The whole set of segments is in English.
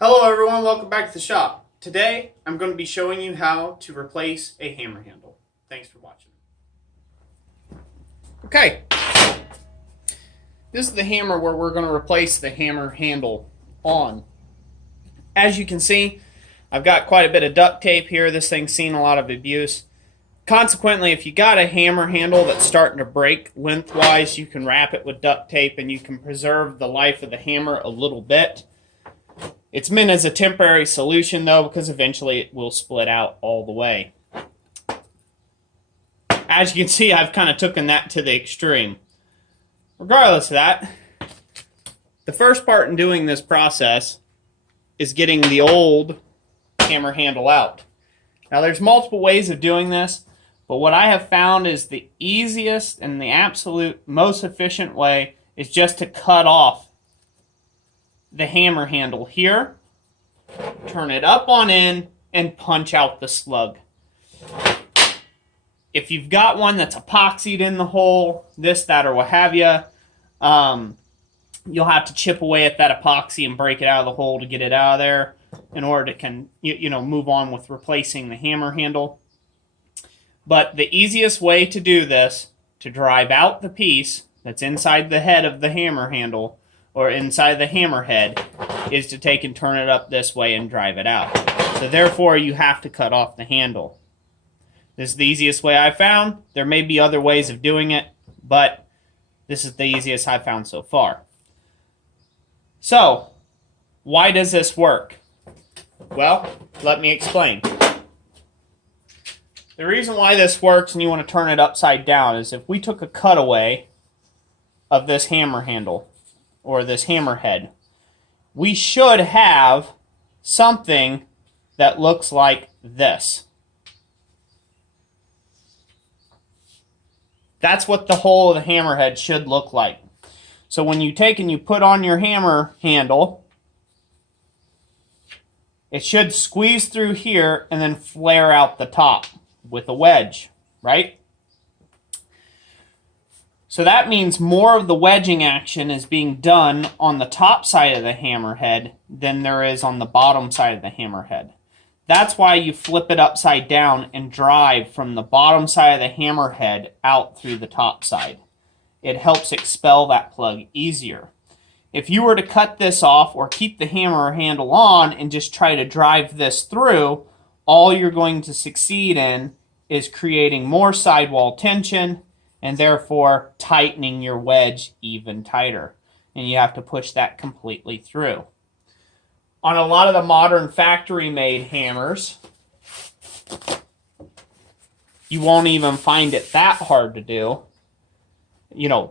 Hello everyone, welcome back to the shop. Today I'm going to be showing you how to replace a hammer handle. Thanks for watching. Okay, this is the hammer where we're going to replace the hammer handle on. As you can see, I've got quite a bit of duct tape here. This thing's seen a lot of abuse. Consequently, if you got a hammer handle that's starting to break lengthwise, you can wrap it with duct tape and you can preserve the life of the hammer a little bit. It's meant as a temporary solution, though, because eventually it will split out all the way. As you can see, I've kind of taken that to the extreme. Regardless of that, the first part in doing this process is getting the old hammer handle out. Now, there's multiple ways of doing this, but what I have found is the easiest and the absolute most efficient way is just to cut off the hammer handle here, turn it up on in, and punch out the slug. If you've got one that's epoxied in the hole, this, that, or what have you, you'll have to chip away at that epoxy and break it out of the hole to get it out of there in order to move on with replacing the hammer handle. But the easiest way to do this, to drive out the piece that's inside the head of the hammer handle, or inside the hammer head, is to take and turn it up this way and drive it out. So therefore, you have to cut off the handle. This is the easiest way I found. There may be other ways of doing it, but this is the easiest I've found so far. So, why does this work? Well, let me explain. The reason why this works and you want to turn it upside down is if we took a cutaway of this hammer handle, or this hammer head, we should have something that looks like this. That's what the hole of the hammer head should look like. So when you take and you put on your hammer handle, it should squeeze through here and then flare out the top with a wedge, right? So that means more of the wedging action is being done on the top side of the hammer head than there is on the bottom side of the hammer head. That's why you flip it upside down and drive from the bottom side of the hammer head out through the top side. It helps expel that plug easier. If you were to cut this off or keep the hammer handle on and just try to drive this through, all you're going to succeed in is creating more sidewall tension and therefore tightening your wedge even tighter. And you have to push that completely through. On a lot of the modern factory-made hammers, you won't even find it that hard to do.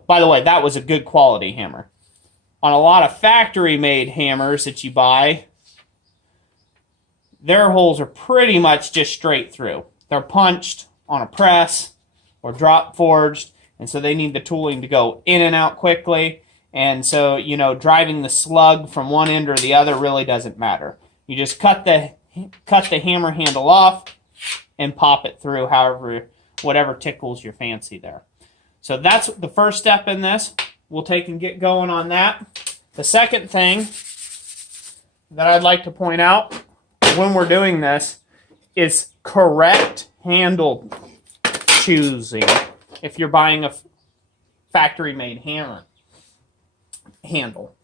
By the way, that was a good quality hammer. On a lot of factory-made hammers that you buy, their holes are pretty much just straight through. They're punched on a press or drop forged, and so they need the tooling to go in and out quickly. And so, driving the slug from one end or the other really doesn't matter. You just cut the hammer handle off and pop it through whatever tickles your fancy there. So that's the first step in this. We'll take and get going on that. The second thing that I'd like to point out when we're doing this is correct handle choosing if you're buying a factory-made hammer handle.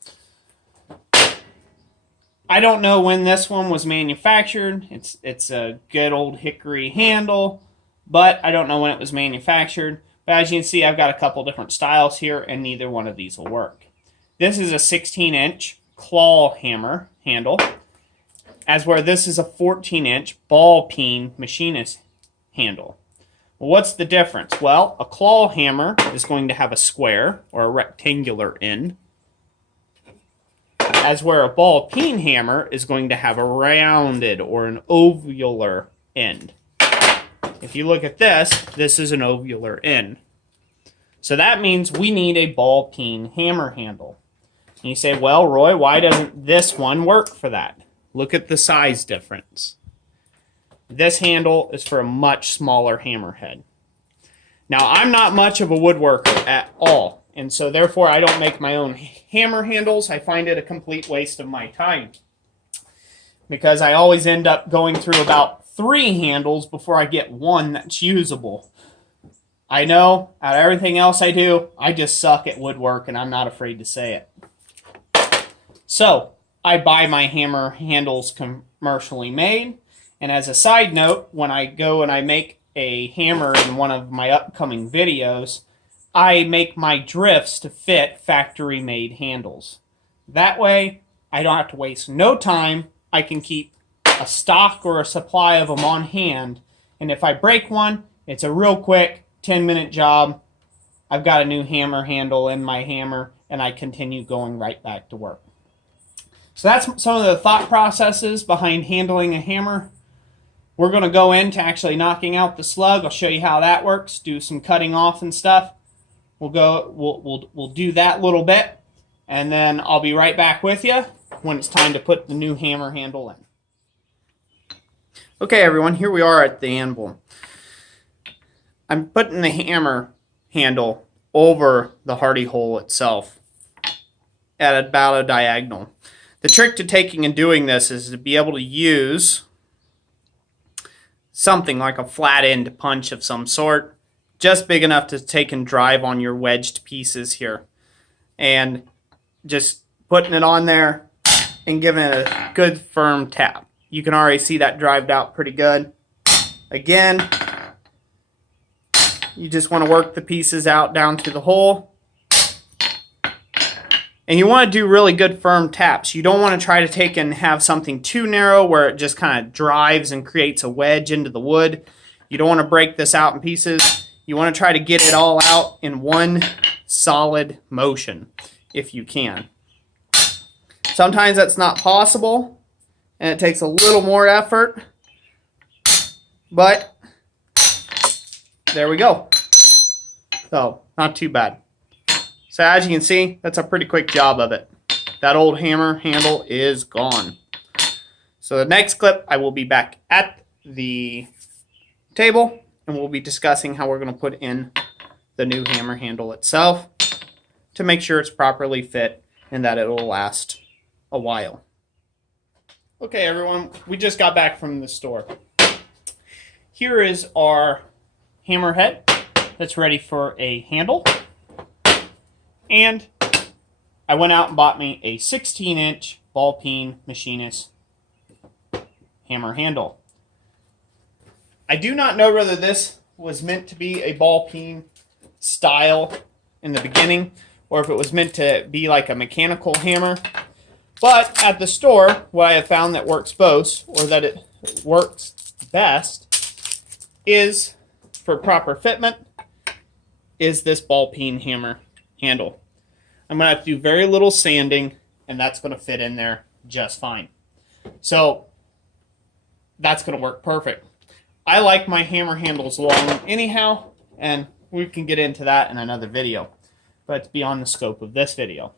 I don't know when this one was manufactured. It's a good old hickory handle, but I don't know when it was manufactured. But as you can see, I've got a couple different styles here, and neither one of these will work. This is a 16-inch claw hammer handle, as where this is a 14-inch ball peen machinist handle. Well, what's the difference? Well, a claw hammer is going to have a square or a rectangular end, as where a ball peen hammer is going to have a rounded or an ovular end. If you look at this, this is an ovular end. So that means we need a ball peen hammer handle. And you say, well, Roy, why doesn't this one work for that? Look at the size difference. This handle is for a much smaller hammerhead. Now, I'm not much of a woodworker at all, and so therefore I don't make my own hammer handles. I find it a complete waste of my time. because I always end up going through about 3 handles before I get one that's usable. I know, out of everything else I do, I just suck at woodwork, and I'm not afraid to say it. So, I buy my hammer handles commercially made, and as a side note, when I go and I make a hammer in one of my upcoming videos, I make my drifts to fit factory-made handles. That way, I don't have to waste no time. I can keep a stock or a supply of them on hand, and if I break one, it's a real quick 10-minute job. I've got a new hammer handle in my hammer, and I continue going right back to work. So that's some of the thought processes behind handling a hammer. We're going to go into actually knocking out the slug. I'll show you how that works, do some cutting off and stuff. We'll do that little bit, and then I'll be right back with you when it's time to put the new hammer handle in. Okay, everyone, here we are at the anvil. I'm putting the hammer handle over the hardy hole itself at about a diagonal. The trick to taking and doing this is to be able to use something like a flat end punch of some sort, just big enough to take and drive on your wedged pieces here. And just putting it on there and giving it a good firm tap. You can already see that drived out pretty good. Again, you just want to work the pieces out down through the hole. And you want to do really good firm taps. You don't want to try to take and have something too narrow where it just kind of drives and creates a wedge into the wood. You don't want to break this out in pieces. You want to try to get it all out in one solid motion if you can. Sometimes that's not possible and it takes a little more effort, but there we go. So, not too bad. So as you can see, that's a pretty quick job of it. That old hammer handle is gone. So the next clip, I will be back at the table, and we'll be discussing how we're going to put in the new hammer handle itself to make sure it's properly fit and that it will last a while. Okay, everyone, we just got back from the store. Here is our hammer head that's ready for a handle. And I went out and bought me a 16-inch ball peen machinist hammer handle. I do not know whether this was meant to be a ball peen style in the beginning or if it was meant to be like a mechanical hammer. But at the store, what I have found that works both, or that it works best, is, for proper fitment, is this ball peen hammer handle. I'm going to have to do very little sanding, and that's going to fit in there just fine. So that's going to work perfect. I like my hammer handles long anyhow, and we can get into that in another video, but it's beyond the scope of this video.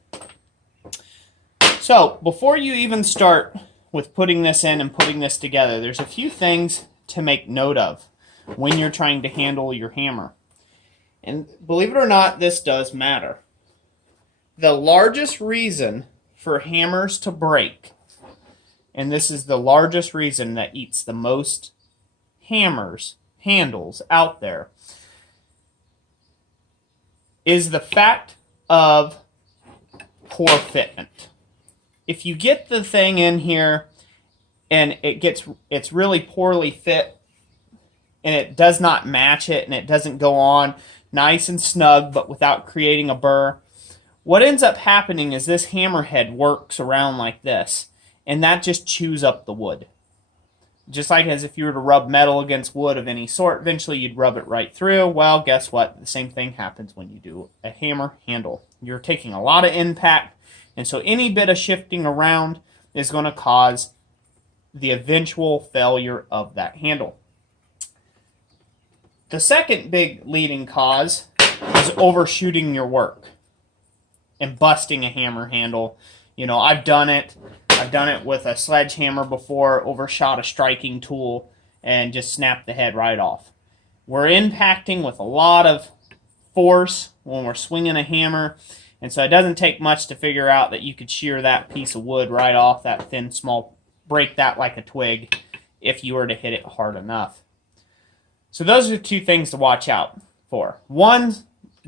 So before you even start with putting this in and putting this together, there's a few things to make note of when you're trying to handle your hammer. And believe it or not, this does matter. The largest reason for hammers to break, and this is the largest reason that eats the most handles out there, is the fact of poor fitment. If you get the thing in here and it's really poorly fit and it does not match it and it doesn't go on nice and snug but without creating a burr, what ends up happening is this hammerhead works around like this, and that just chews up the wood. Just like as if you were to rub metal against wood of any sort, eventually you'd rub it right through. Well, guess what? The same thing happens when you do a hammer handle. You're taking a lot of impact, and so any bit of shifting around is going to cause the eventual failure of that handle. The second big leading cause is overshooting your work and busting a hammer handle. You know, I've done it. I've done it with a sledgehammer before, overshot a striking tool, and just snapped the head right off. We're impacting with a lot of force when we're swinging a hammer, and so it doesn't take much to figure out that you could shear that piece of wood right off, that thin, small break that like a twig if you were to hit it hard enough. So those are two things to watch out for. One,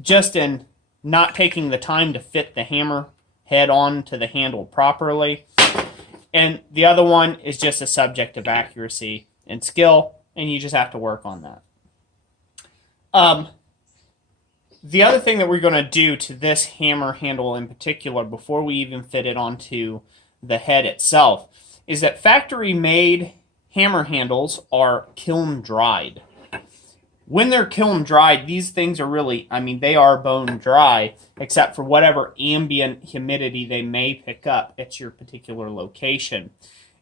just in not taking the time to fit the hammer head on to the handle properly. And the other one is just a subject of accuracy and skill, and you just have to work on that. The other thing that we're going to do to this hammer handle in particular, before we even fit it onto the head itself, is that factory-made hammer handles are kiln dried. When they're kiln dried, these things are really, they are bone dry, except for whatever ambient humidity they may pick up at your particular location.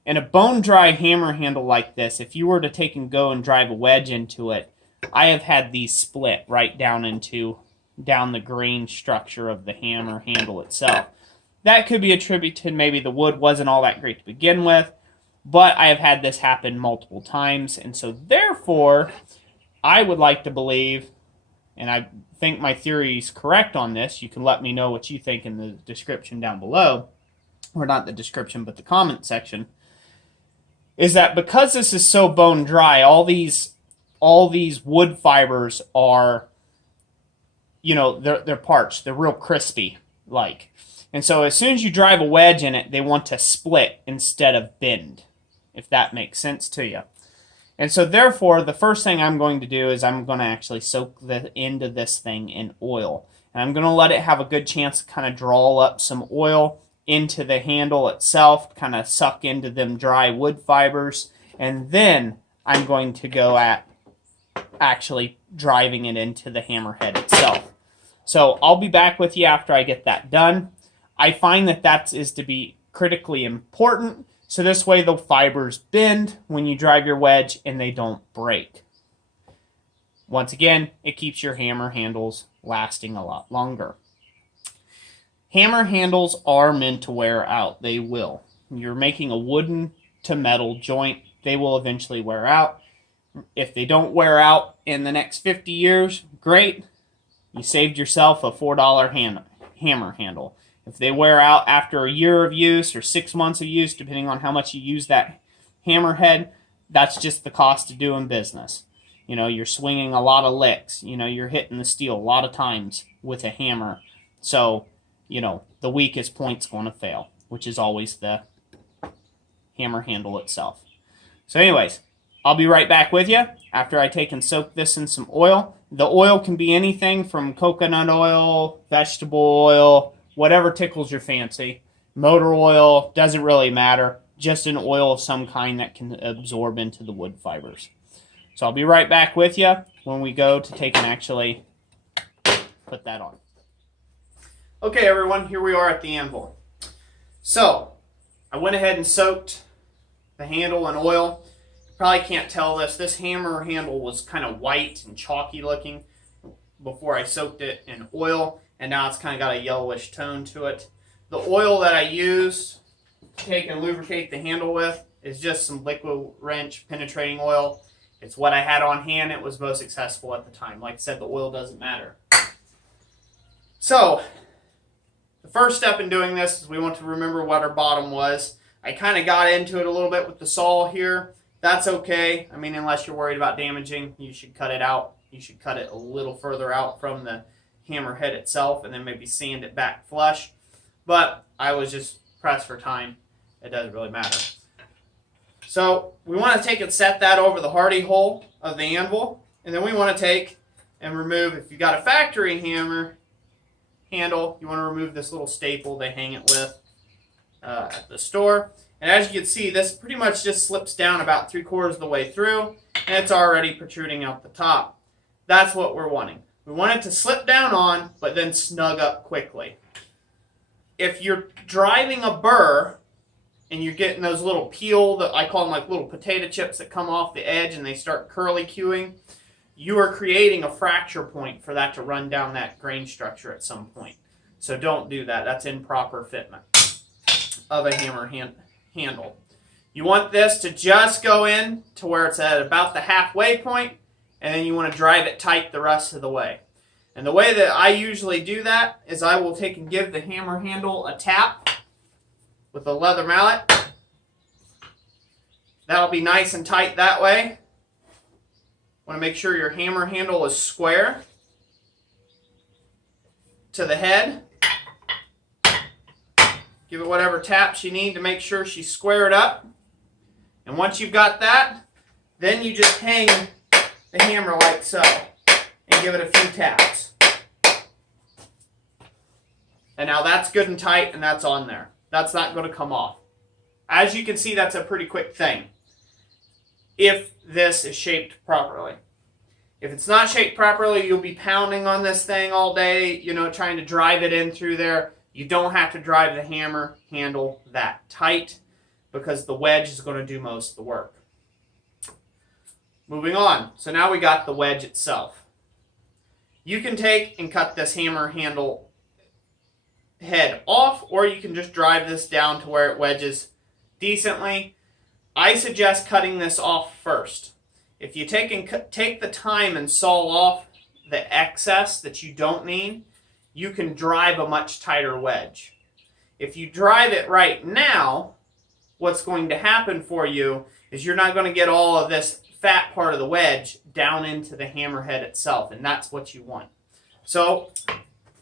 And a bone dry hammer handle like this, if you were to take and go and drive a wedge into it, I have had these split right down the grain structure of the hammer handle itself. That could be attributed, maybe the wood wasn't all that great to begin with, but I have had this happen multiple times, and so therefore, I would like to believe, and I think my theory is correct on this, you can let me know what you think in the description down below, or not the description, but the comment section, is that because this is so bone dry, all these wood fibers are, they're parched, they're real crispy, like. And so as soon as you drive a wedge in it, they want to split instead of bend, if that makes sense to you. And so therefore, the first thing I'm going to do is I'm going to actually soak the end of this thing in oil. And I'm going to let it have a good chance to kind of draw up some oil into the handle itself, kind of suck into them dry wood fibers. And then I'm going to go at actually driving it into the hammerhead itself. So I'll be back with you after I get that done. I find that is to be critically important. So this way the fibers bend when you drive your wedge and they don't break. Once again, it keeps your hammer handles lasting a lot longer. Hammer handles are meant to wear out. They will. You're making a wooden to metal joint. They will eventually wear out. If they don't wear out in the next 50 years, great. You saved yourself a $4 hammer handle. If they wear out after a year of use or 6 months of use, depending on how much you use that hammerhead, that's just the cost of doing business. You're swinging a lot of licks. You're hitting the steel a lot of times with a hammer. So, the weakest point's going to fail, which is always the hammer handle itself. So anyways, I'll be right back with you after I take and soak this in some oil. The oil can be anything from coconut oil, vegetable oil, whatever tickles your fancy. Motor oil, doesn't really matter. Just an oil of some kind that can absorb into the wood fibers. So I'll be right back with you when we go to take and actually put that on. Okay, everyone, here we are at the anvil. So I went ahead and soaked the handle in oil. Probably can't tell this. This hammer handle was kind of white and chalky looking before I soaked it in oil. And now it's kind of got a yellowish tone to it. The oil that I used to take and lubricate the handle with is just some liquid wrench penetrating oil. It's what I had on hand. It was most accessible at the time. Like I said, the oil doesn't matter. So, the first step in doing this is we want to remember what our bottom was. I kind of got into it a little bit with the saw here. That's okay. Unless you're worried about damaging, you should cut it out. You should cut it a little further out from the hammerhead itself and then maybe sand it back flush. But I was just pressed for time. It doesn't really matter. So we want to take and set that over the hardy hole of the anvil. And then we want to take and remove, if you got a factory hammer handle, you want to remove this little staple they hang it with at the store. And as you can see, this pretty much just slips down about 3/4 of the way through, and it's already protruding out the top. That's what we're wanting. We want it to slip down on, but then snug up quickly. If you're driving a burr and you're getting those little peel, that I call them like little potato chips that come off the edge and they start curly cueing, you are creating a fracture point for that to run down that grain structure at some point. So don't do that. That's improper fitment of a hammer handle. You want this to just go in to where it's at about the halfway point, and then you want to drive it tight the rest of the way. And the way that I usually do that is I will take and give the hammer handle a tap with a leather mallet. That'll be nice and tight that way. Want to make sure your hammer handle is square to the head. Give it whatever taps you need to make sure she's squared up. And once you've got that, then you just hang the hammer like so and give it a few taps. And now that's good and tight, and that's on there. That's not going to come off. As you can see, that's a pretty quick thing, if this is shaped properly. If it's not shaped properly, you'll be pounding on this thing all day, trying to drive it in through there. You don't have to drive the hammer handle that tight because the wedge is going to do most of the work. Moving on. So now we got the wedge itself. You can take and cut this hammer handle head off, or you can just drive this down to where it wedges decently. I suggest cutting this off first. If you take the time and saw off the excess that you don't need, you can drive a much tighter wedge. If you drive it right now, what's going to happen for you is you're not going to get all of this fat part of the wedge down into the hammerhead itself, and that's what you want. So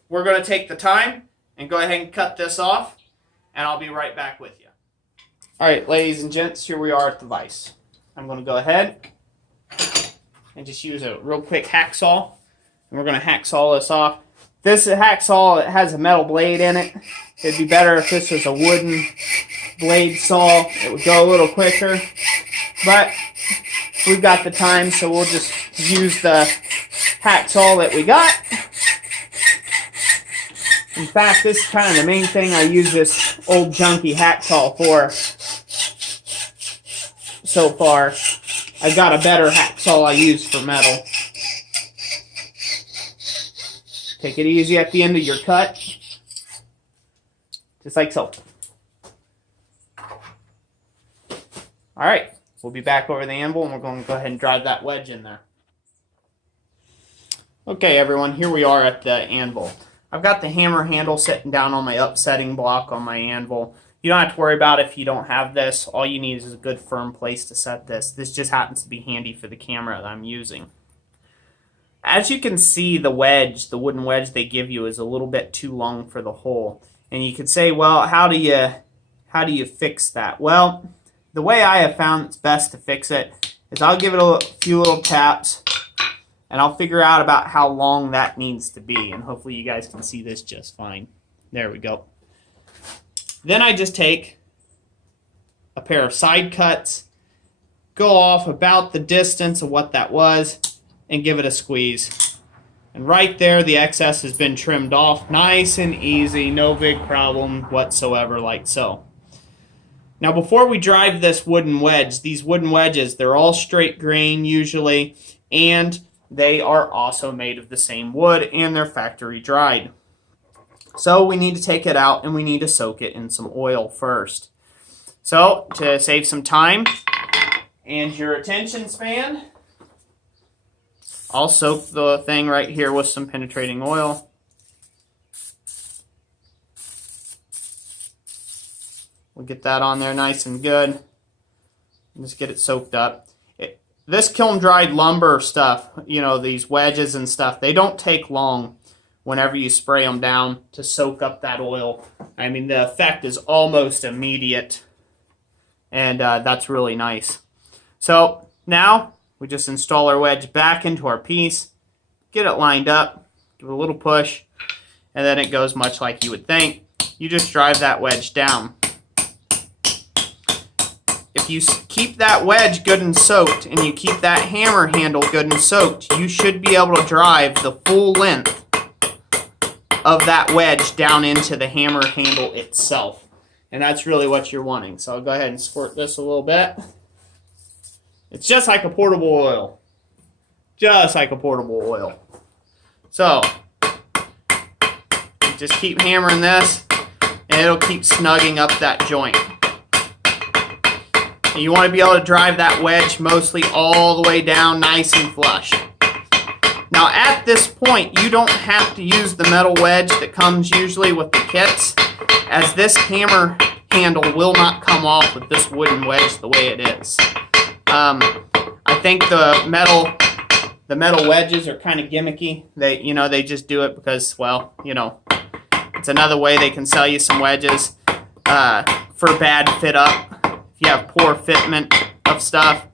we're going to take the time and go ahead and cut this off, and I'll be right back with you. All right, ladies and gents, here we are at the vise. I'm going to go ahead and just use a real quick hacksaw, and we're going to hacksaw this off. This hacksaw, it has a metal blade in it. It'd be better if this was a wooden blade saw. It would go a little quicker, but we've got the time, so we'll just use the hacksaw that we got. In fact, this is kind of the main thing I use this old junky hacksaw for so far. I've got a better hacksaw I use for metal. Take it easy at the end of your cut. Just like so. Alright, we'll be back over the anvil and we're going to go ahead and drive that wedge in there. Okay everyone, here we are at the anvil. I've got the hammer handle sitting down on my upsetting block on my anvil. You don't have to worry about if you don't have this. All you need is a good firm place to set this. This just happens to be handy for the camera that I'm using. As you can see, the wedge, the wooden wedge they give you is a little bit too long for the hole. And you could say, well, how do you fix that? Well, the way I have found it's best to fix it is I'll give it a few little taps and I'll figure out about how long that needs to be. And hopefully you guys can see this just fine. There we go. Then I just take a pair of side cuts, go off about the distance of what that was, and give it a squeeze. And right there, the excess has been trimmed off nice and easy, no big problem whatsoever, like so. Now before we drive this wooden wedge, these wooden wedges, they're all straight grain usually, and they are also made of the same wood, and they're factory dried. So we need to take it out and we need to soak it in some oil first. So to save some time and your attention span, I'll soak the thing right here with some penetrating oil. We'll get that on there nice and good. Just get it soaked up. This kiln dried lumber stuff, these wedges and stuff, they don't take long whenever you spray them down to soak up that oil. I mean, the effect is almost immediate, and that's really nice. So now we just install our wedge back into our piece, get it lined up, give it a little push, and then it goes much like you would think. You just drive that wedge down. If you keep that wedge good and soaked, and you keep that hammer handle good and soaked, you should be able to drive the full length of that wedge down into the hammer handle itself. And that's really what you're wanting. So I'll go ahead and squirt this a little bit. It's just like a portable oil. Just like a portable oil. So, just keep hammering this, and it'll keep snugging up that joint. And you want to be able to drive that wedge mostly all the way down nice and flush. Now at this point, you don't have to use the metal wedge that comes usually with the kits, as this hammer handle will not come off with this wooden wedge the way it is. I think the metal wedges are kind of gimmicky. They just do it because, well, it's another way they can sell you some wedges for bad fit up if you have poor fitment of stuff.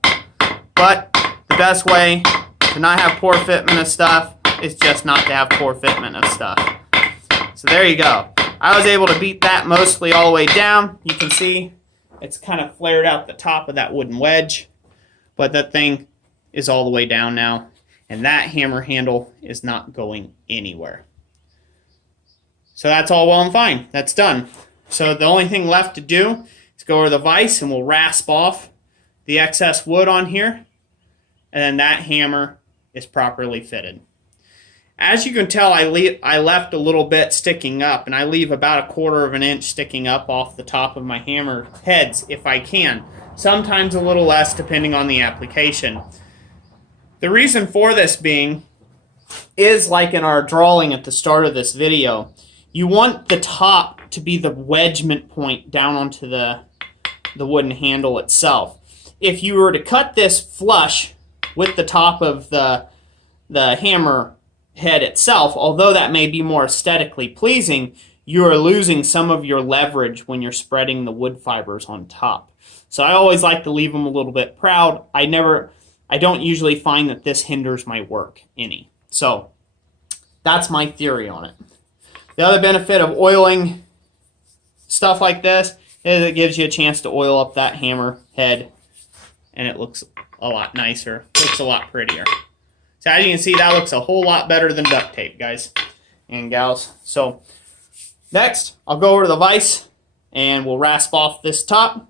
But the best way to not have poor fitment of stuff is just not to have poor fitment of stuff. So there you go. I was able to beat that mostly all the way down. You can see it's kind of flared out the top of that wooden wedge, but that thing is all the way down now, and that hammer handle is not going anywhere. So that's all well and fine. That's done. So the only thing left to do is go over the vise, and we'll rasp off the excess wood on here, and then that hammer is properly fitted. As you can tell, I left a little bit sticking up, and I leave about 1/4 of an inch sticking up off the top of my hammer heads if I can. Sometimes a little less depending on the application. The reason for this being is like in our drawing at the start of this video. You want the top to be the wedgement point down onto the wooden handle itself. If you were to cut this flush with the top of the hammer head itself, although that may be more aesthetically pleasing, you are losing some of your leverage when you're spreading the wood fibers on top. So I always like to leave them a little bit proud. I don't usually find that this hinders my work any. So that's my theory on it. The other benefit of oiling stuff like this is it gives you a chance to oil up that hammer head, and it looks a lot nicer, looks a lot prettier. So as you can see, that looks a whole lot better than duct tape, guys and gals. So next, I'll go over to the vise, and we'll rasp off this top,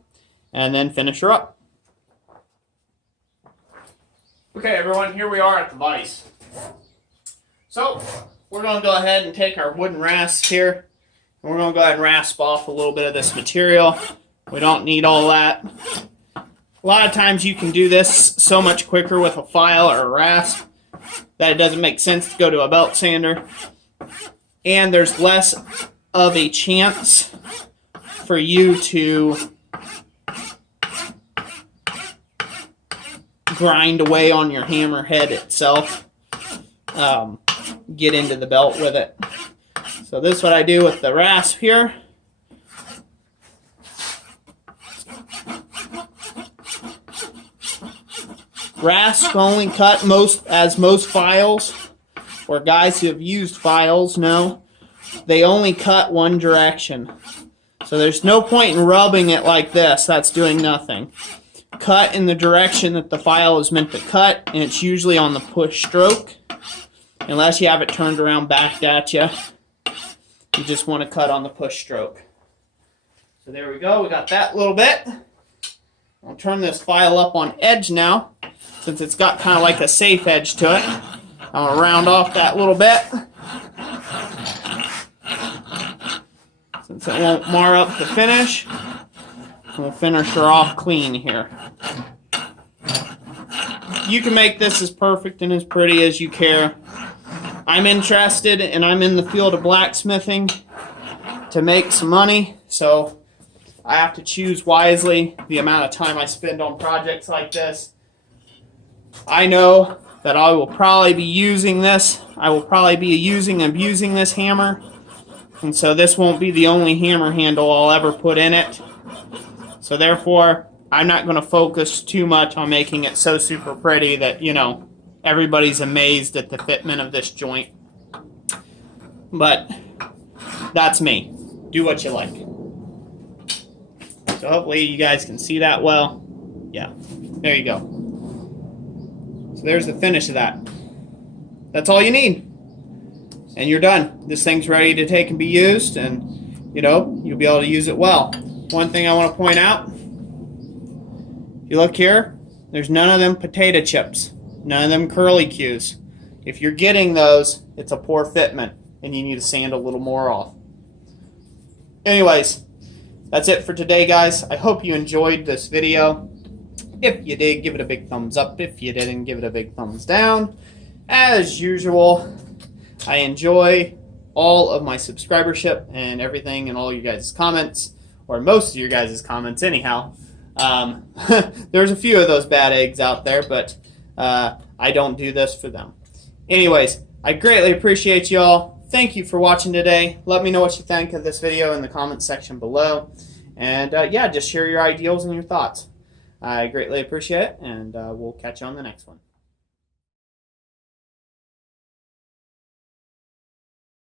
and then finish her up. Okay, everyone, here we are at the vise. So we're going to go ahead and take our wooden rasp here, and we're going to go ahead and rasp off a little bit of this material. We don't need all that. A lot of times you can do this so much quicker with a file or a rasp that it doesn't make sense to go to a belt sander. And there's less of a chance for you to grind away on your hammer head itself. Get into the belt with it. So this is what I do with the rasp here. Rasp only cut most files, or guys who have used files know, they only cut one direction. So there's no point in rubbing it like this. That's doing nothing. Cut in the direction that the file is meant to cut, and it's usually on the push stroke. Unless you have it turned around back at you. You just want to cut on the push stroke. So there we go. We got that little bit. I'll turn this file up on edge now, since it's got kind of like a safe edge to it. I'm going to round off that little bit, since it won't mar up the finish. We'll finish her off clean here. You can make this as perfect and as pretty as you care. I'm interested, and I'm in the field of blacksmithing to make some money, so I have to choose wisely the amount of time I spend on projects like this. I know that I will probably be using this. I will probably be using and abusing this hammer, and so this won't be the only hammer handle I'll ever put in it. So therefore, I'm not going to focus too much on making it so super pretty that, everybody's amazed at the fitment of this joint. But that's me. Do what you like. So hopefully you guys can see that well. Yeah, there you go. So there's the finish of that. That's all you need. And you're done. This thing's ready to take and be used, and you'll be able to use it well. One thing I want to point out, if you look here, there's none of them potato chips. None of them curly cues. If you're getting those, it's a poor fitment, and you need to sand a little more off. Anyways, that's it for today, guys. I hope you enjoyed this video. If you did, give it a big thumbs up. If you didn't, give it a big thumbs down. As usual, I enjoy all of my subscribership and everything and all you guys' comments. or most of your guys' comments anyhow. There's a few of those bad eggs out there, but I don't do this for them. Anyways, I greatly appreciate y'all. Thank you for watching today. Let me know what you think of this video in the comments section below. And yeah, just share your ideals and your thoughts. I greatly appreciate it, and we'll catch you on the next one.